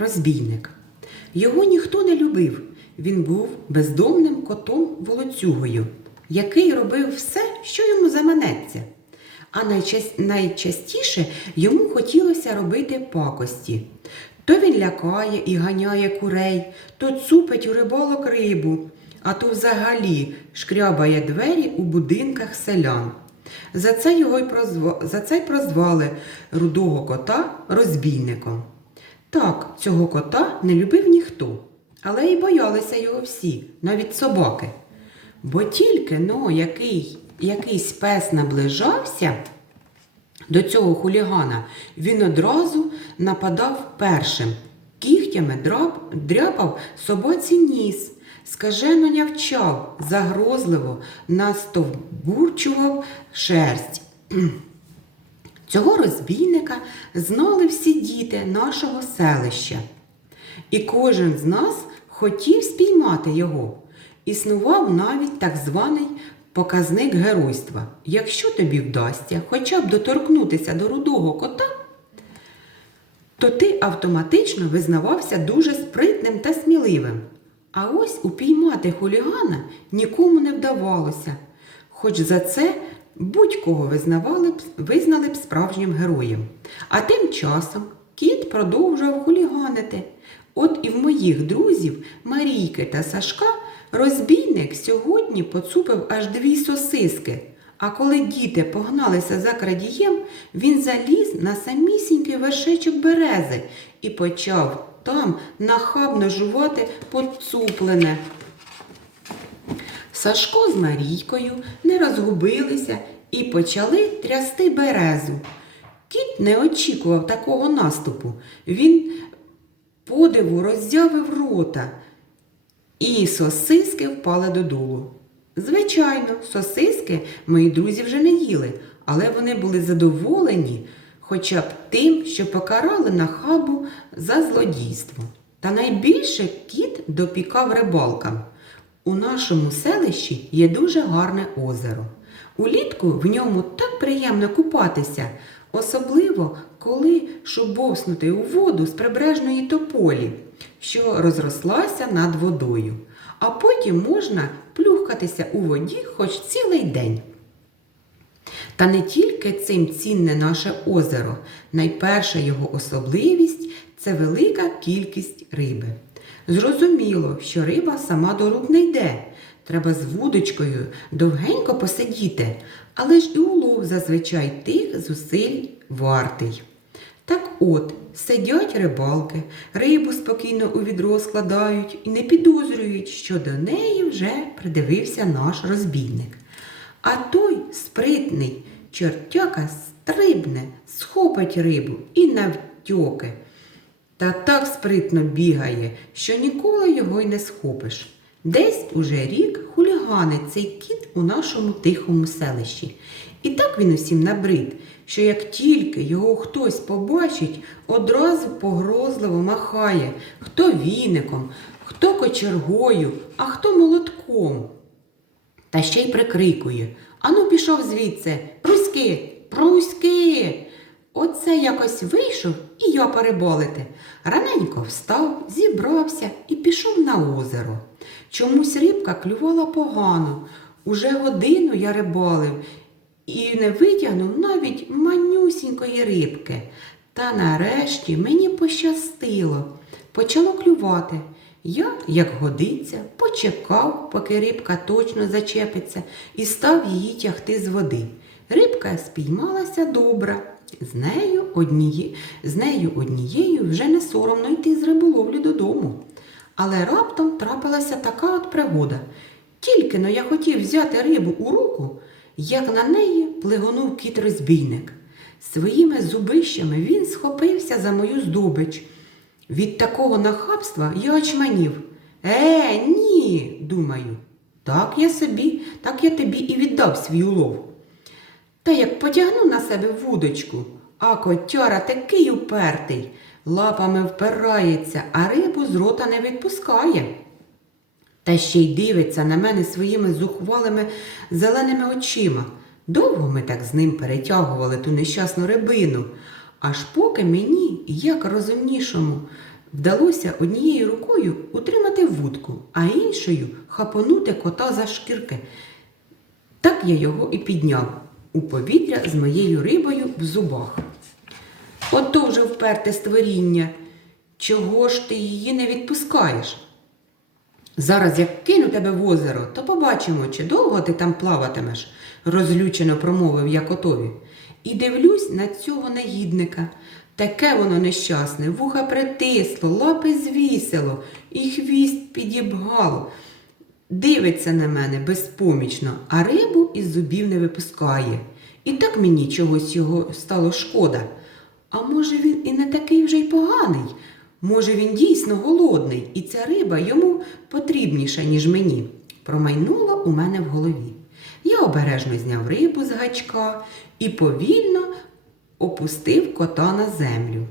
розбійник. Його ніхто не любив. Він був бездомним котом волоцюгою, який робив все, що йому заманеться. А найчас- найчастіше йому хотілося робити пакості. То він лякає і ганяє курей, то цупить у рибалок рибу, а то взагалі шкрябає двері у будинках селян. За це його й прозва... за це й прозвали рудого кота розбійником. Так, цього кота не любив ніхто, але й боялися його всі, навіть собаки. Бо тільки но який, якийсь пес наближався до цього хулігана, він одразу нападав першим, кігтями дряпав собаці ніс, скажено нявчав, загрозливо настовбурчував шерсть. Цього розбійника знали всі діти нашого селища. І кожен з нас хотів спіймати його. Існував навіть так званий показник геройства. Якщо тобі вдасться хоча б доторкнутися до рудого кота, то ти автоматично визнавався дуже спритним та сміливим. А ось упіймати хулігана нікому не вдавалося, хоч за це будь-кого визнавали б, визнали б справжнім героєм. А тим часом кіт продовжував хуліганити. От і в моїх друзів Марійки та Сашка розбійник сьогодні поцупив аж дві сосиски. А коли діти погналися за крадієм, він заліз на самісінький вершечок берези і почав там нахабно жувати поцуплене. Сашко з Марійкою не розгубилися і почали трясти березу. Кіт не очікував такого наступу. Він подиву роззявив рота, і сосиски впали додолу. Звичайно, сосиски мої друзі вже не їли, але вони були задоволені хоча б тим, що покарали нахабу за злодійство. Та найбільше кіт допікав рибалкам. У нашому селищі є дуже гарне озеро. Улітку в ньому так приємно купатися, особливо коли шубовснути у воду з прибережної тополі, що розрослася над водою. А потім можна плюхкатися у воді хоч цілий день. Та не тільки цим цінне наше озеро. Найперша його особливість це велика кількість риби. Зрозуміло, що риба сама до рук не йде. Треба з вудочкою довгенько посидіти, але ж і улов зазвичай тих зусиль вартий. Так от, сидять рибалки, рибу спокійно у відро складають і не підозрюють, що до неї вже придивився наш розбійник. А той спритний чортяка стрибне, схопить рибу і навтьоки. Та так спритно бігає, що ніколи його й не схопиш. Десь уже рік хуліганить цей кіт у нашому тихому селищі. І так він усім набрид, що як тільки його хтось побачить, одразу погрозливо махає хто віником, хто кочергою, а хто молотком. Та ще й прикрикує. Ану пішов звідси, Пруськи, Пруськи. Оце якось вийшов і я переболити. Раненько встав, зібрався і пішов на озеро. Чомусь рибка клювала погано. Уже годину я рибалив і не витягнув навіть манюсінької рибки. Та нарешті мені пощастило. Почало клювати. Я, як годиться, почекав, поки рибка точно зачепиться, і став її тягти з води. Рибка спіймалася добре. З нею, одніє... з нею однією вже не соромно йти з риболовлі додому. Але раптом трапилася така от пригода. Тільки но я хотів взяти рибу у руку, як на неї плигонув кіт розбійник. Своїми зубищами він схопився за мою здобич. Від такого нахабства я очманів. Е, ні, думаю. Так я собі, так я тобі і віддав свій улов. Та як потягну на себе вудочку, а котяра такий упертий, лапами впирається, а рибу з рота не відпускає. Та ще й дивиться на мене своїми зухвалими зеленими очима. Довго ми так з ним перетягували ту нещасну рибину, аж поки мені, як розумнішому вдалося однією рукою утримати вудку, а іншою хапонути кота за шкірки. Так я його і підняв у повітря з моєю рибою в зубах. Ото вже вперте створіння. Чого ж ти її не відпускаєш? Зараз як кину тебе в озеро, то побачимо, чи довго ти там плаватимеш, розлючено промовив я котові. І дивлюсь на цього негідника. Таке воно нещасне, вуха притисло, лапи звісило і хвіст підібгало. Дивиться на мене безпомічно, а рибу із зубів не випускає. І так мені чогось його стало шкода. А може він і не такий вже й поганий? Може, він дійсно голодний, і ця риба йому потрібніша, ніж мені. Промайнуло у мене в голові. Я обережно зняв рибу з гачка і повільно опустив кота на землю.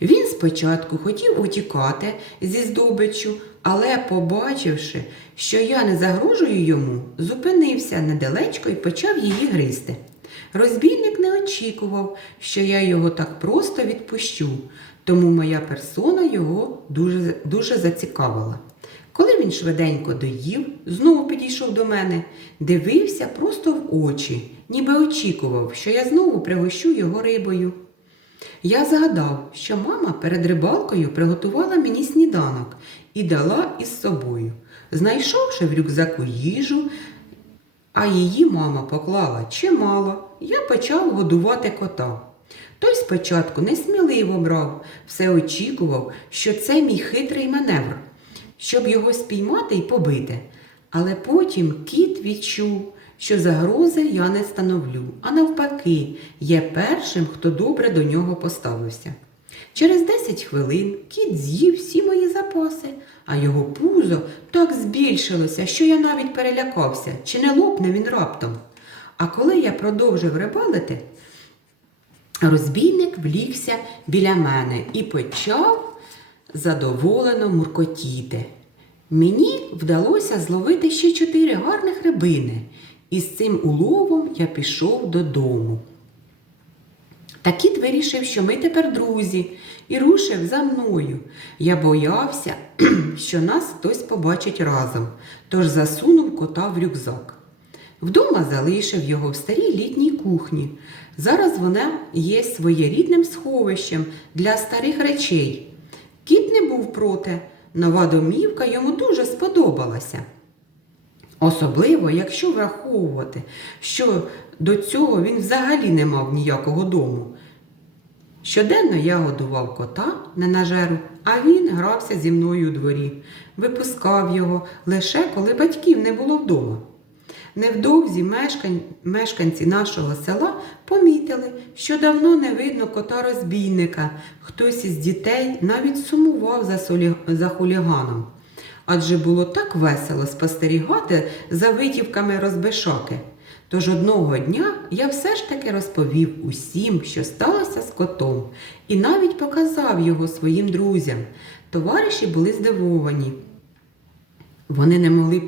Він спочатку хотів утікати зі здобиччю, але, побачивши, що я не загрожую йому, зупинився недалечко і почав її гризти. Розбійник не очікував, що я його так просто відпущу, тому моя персона його дуже, дуже зацікавила. Коли він швиденько доїв, знову підійшов до мене, дивився просто в очі, ніби очікував, що я знову пригощу його рибою. Я згадав, що мама перед рибалкою приготувала мені сніданок і дала із собою. Знайшовши в рюкзаку їжу, а її мама поклала чимало, я почав годувати кота. Той спочатку несміливо брав, все очікував, що це мій хитрий маневр, щоб його спіймати і побити. Але потім кіт відчув, що загрози я не становлю, а навпаки, є першим, хто добре до нього поставився. Через 10 хвилин кіт з'їв всі мої запаси, а його пузо так збільшилося, що я навіть перелякався, чи не лопне він раптом. А коли я продовжив рибалити, розбійник влігся біля мене і почав задоволено муркотіти. Мені вдалося зловити ще чотири гарних рибини, і з цим уловом я пішов додому. Та кіт вирішив, що ми тепер друзі, і рушив за мною. Я боявся, що нас хтось побачить разом, тож засунув кота в рюкзак. Вдома залишив його в старій літній кухні. Зараз вона є своєрідним сховищем для старих речей. Кіт не був проти, нова домівка йому дуже сподобалася. Особливо, якщо враховувати, що до цього він взагалі не мав ніякого дому. Щоденно я годував кота не на жеру, а він грався зі мною у дворі, випускав його лише коли батьків не було вдома. Невдовзі мешканці нашого села помітили, що давно не видно кота розбійника. Хтось із дітей навіть сумував за хуліганом. Адже було так весело спостерігати за витівками розбишаки. Тож одного дня я все ж таки розповів усім, що сталося з котом, і навіть показав його своїм друзям. Товариші були здивовані. Вони не могли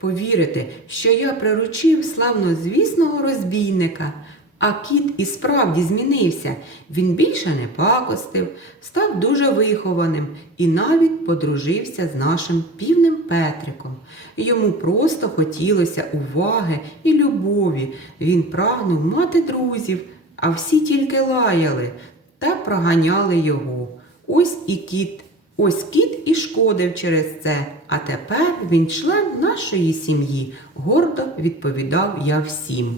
повірити, що я приручив славнозвісного розбійника, а кіт і справді змінився. Він більше не пакостив, став дуже вихованим і навіть подружився з нашим півним Петриком. Йому просто хотілося уваги і любові. Він прагнув мати друзів, а всі тільки лаяли та проганяли його. Ось і кіт. Ось кіт і шкодив через це, а тепер він член нашої сім'ї, гордо відповідав я всім.